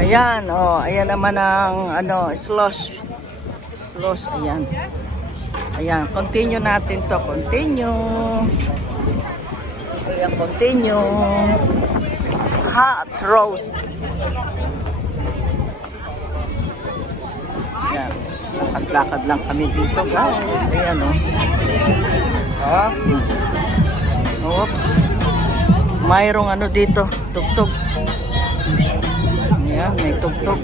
Ayan, oh, ayan naman ang ano, slush. Slush, ayan. Ayan, continue natin to. Continue. Ayan, continue. Hot roast. Ayan. Lakad-lakad lang kami dito, guys. Ayan, oh. Oops. Mayroong ano dito, tugtog. Ayan, may tugtog.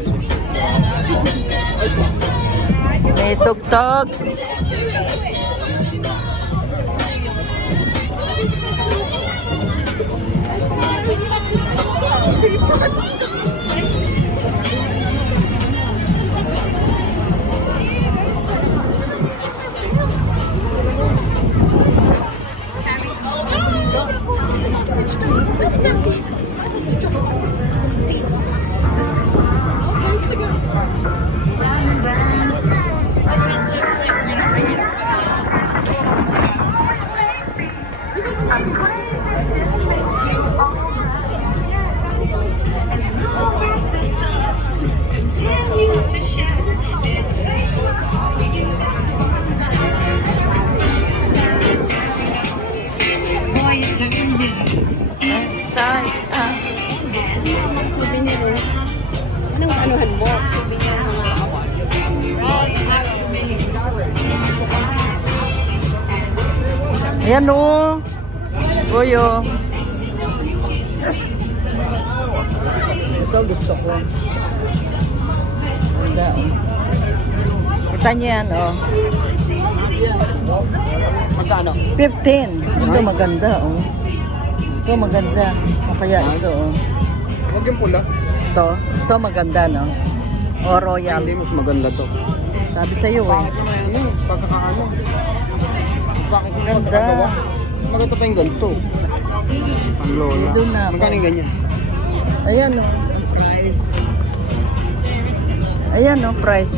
May tugtog. Inside out. Souvenir mo. Anong anuhan mo? Souvenir mo. Ayan o. Goyo. Ito gusto ko. Ganda o. Kita niyo yan o. Magkano? 15. Ito maganda o. Ito maganda. O kaya ito o. Huwag yung pula. Ito maganda no. O royal. Hindi, mas maganda to. Sabi sa'yo eh. Bakit naman ano? Pagkakaano? Bakit mo Ganda. pagkakagawa? Maganda pa yung ganito. Panglola. Doon na ako. Magkano yung ganyan? Ayan o. Price. Ayan o, price.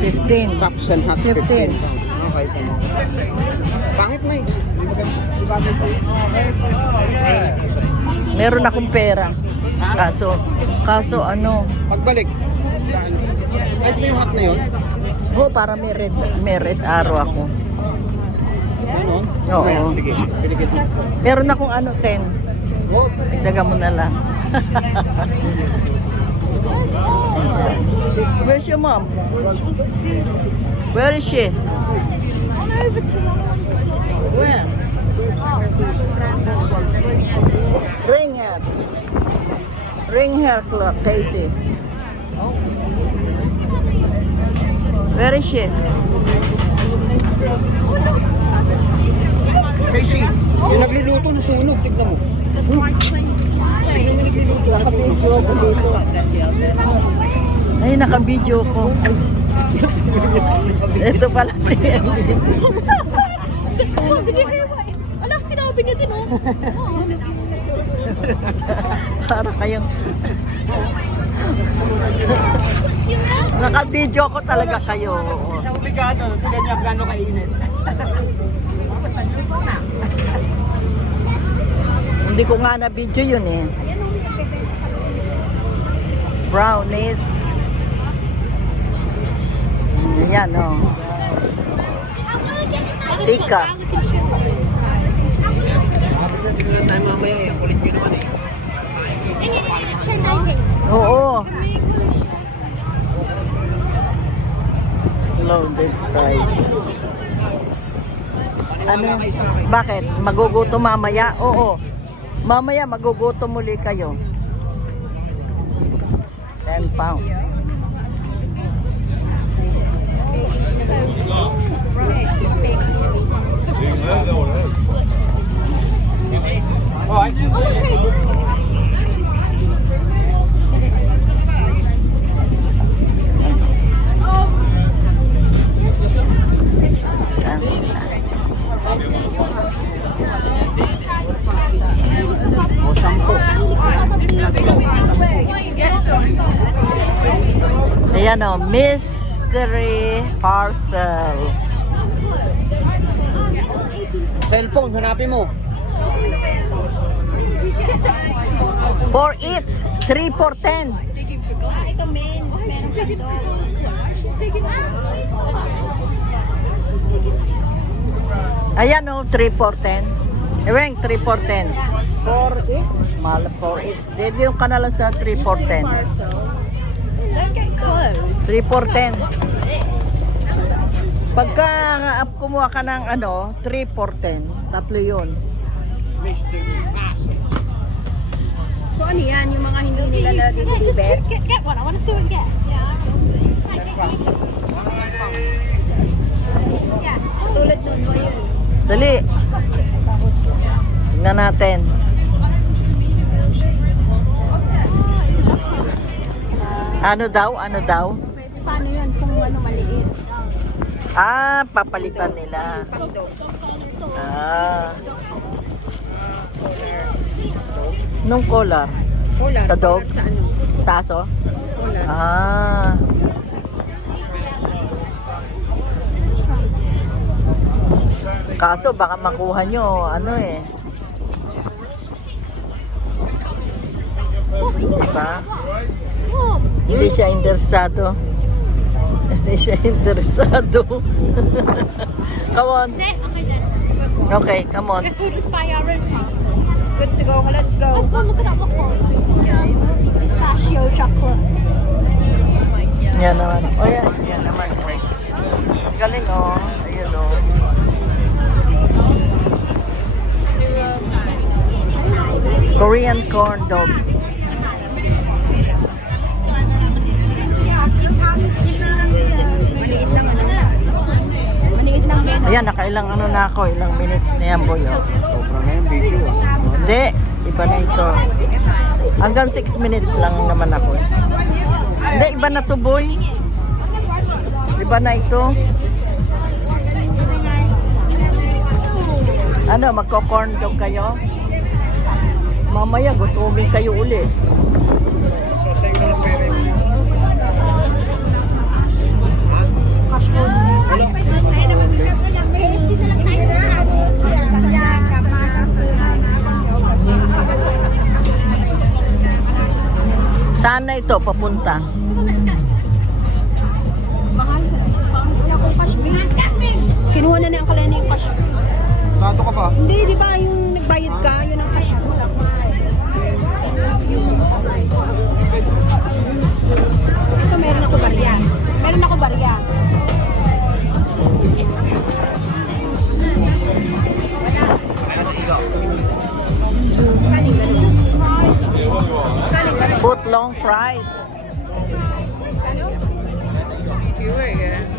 15. Cups and hats 15. 15. Okay, tama. Pangit na eh. Meron akong pera. Kaso ano, Pagbalik. Ay, ito yung hat na yun? para may red arrow ako. Ano? Oo. Ayan, sige. Piligid mo. Meron akong ano, 10. Oh, Dagdagan mo na lang. Where's your mom? Where is she? Where? Ring her. Ring her, Casey. Where is she? Casey, yung nagluluto ng sunog, tignan mo. Tignan mo nagluluto. Naka-video ako dito. Ay, naka-video ko. Ito pala siya. Sinabi niya kayo ba? Alam, sinabi niya din, oh. Para kayong... Naka-video ko talaga kayo. Sa obligado, tignan niya gano'ng kainit. Hindi ko nga na-video yun eh. Brownies. Ayan o. Oh. Tika. Tayo mamaya eh, kulit nyo naman eh. Oo. Loaded fries. Ano? Bakit? Magugutom mamaya? Oo. Mamaya magugutom muli kayo. 10 pounds. Ayan o, mystery parcel. Cellphone, hanapin mo. For each, 3 for 10. Ito men's. Meron pa dog. Ayan o, 3 for 10. Eweng, 3 for 10. 4 each. Mahal 4 each. Dito yung kanalan sa 3 for 10. Don't get close. 3 for 10. Pagka kumuha ka ng 3 for 10. Tatlo yun. So ano yan? Yung mga hindi nila lagi Yeah, just bibet? get one. I want to see what you get. Yeah. Tulad nun ba yun? Dali. Tingnan natin. Ano daw? Ano daw? Pwede paano yun kung maliit? Ah, papalitan nila. Pang-dog. Ah. Nung collar? Collar. Sa dog? Sa ano? Sa aso? Collar. Ah. Kaso baka makuha nyo, Diba? Oh, Hindi siya interesado. Hindi siya interesado. Come on. okay then. Okay, come on. Guess we'll just buy our own parcel. Good to go. Let's Oh, go. look at that waffle. Pistachio chocolate. Yan naman. Oh, yan naman. Galing, oh. Ayun, oh. Korean corn dog. Maliit lang ano? Maliit lang men. Ayan, nakailang na ako. Ilang minutes na yan, boy, oh. Hindi. Iba na ito. Hanggang 6 minutes lang naman ako. Hindi, iba na to, boy. Iba na ito. Ano, magko-corn dog kayo? Mamaya, gustumin kayo uli. Saan na ito papunta? Kinuha na ang kalena yung cash. Nato ka pa? Hindi, di ba yung nagbayad ka, yun ang cash. Ito meron ako barya. Meron ako barya. Foot long fries.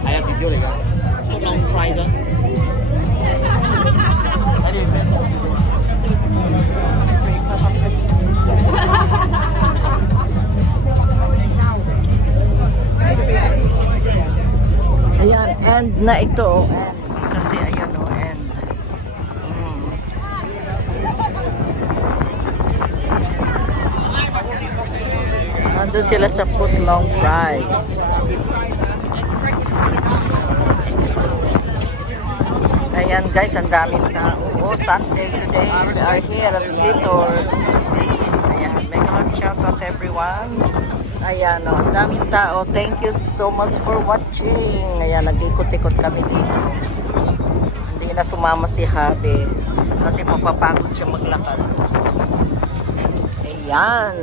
Ayan, video lang. Ito lang fries ah. Ayan, end na ito. Oh, end. Kasi ayun, oh, end. Nandun sila sa foot long fries. Ayan guys, ang daming tao. Oh, Sunday today. We are here at Glitters. Ayan, make a lot shout out everyone. Ayan, oh, ang daming tao. Thank you so much for watching. Ayan, nag-ikot-ikot kami dito. Hindi na sumama si Habe. Kasi mapapagod siya maglakad. Ayan.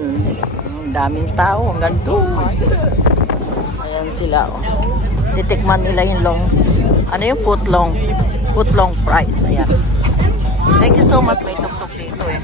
Ang daming tao. Hanggang doon. Ayan sila, oh. Titikman nila yung long. Ano yung foot long? Foot long fries. Ayan. Thank you so much. May tuk-tuk dito, eh.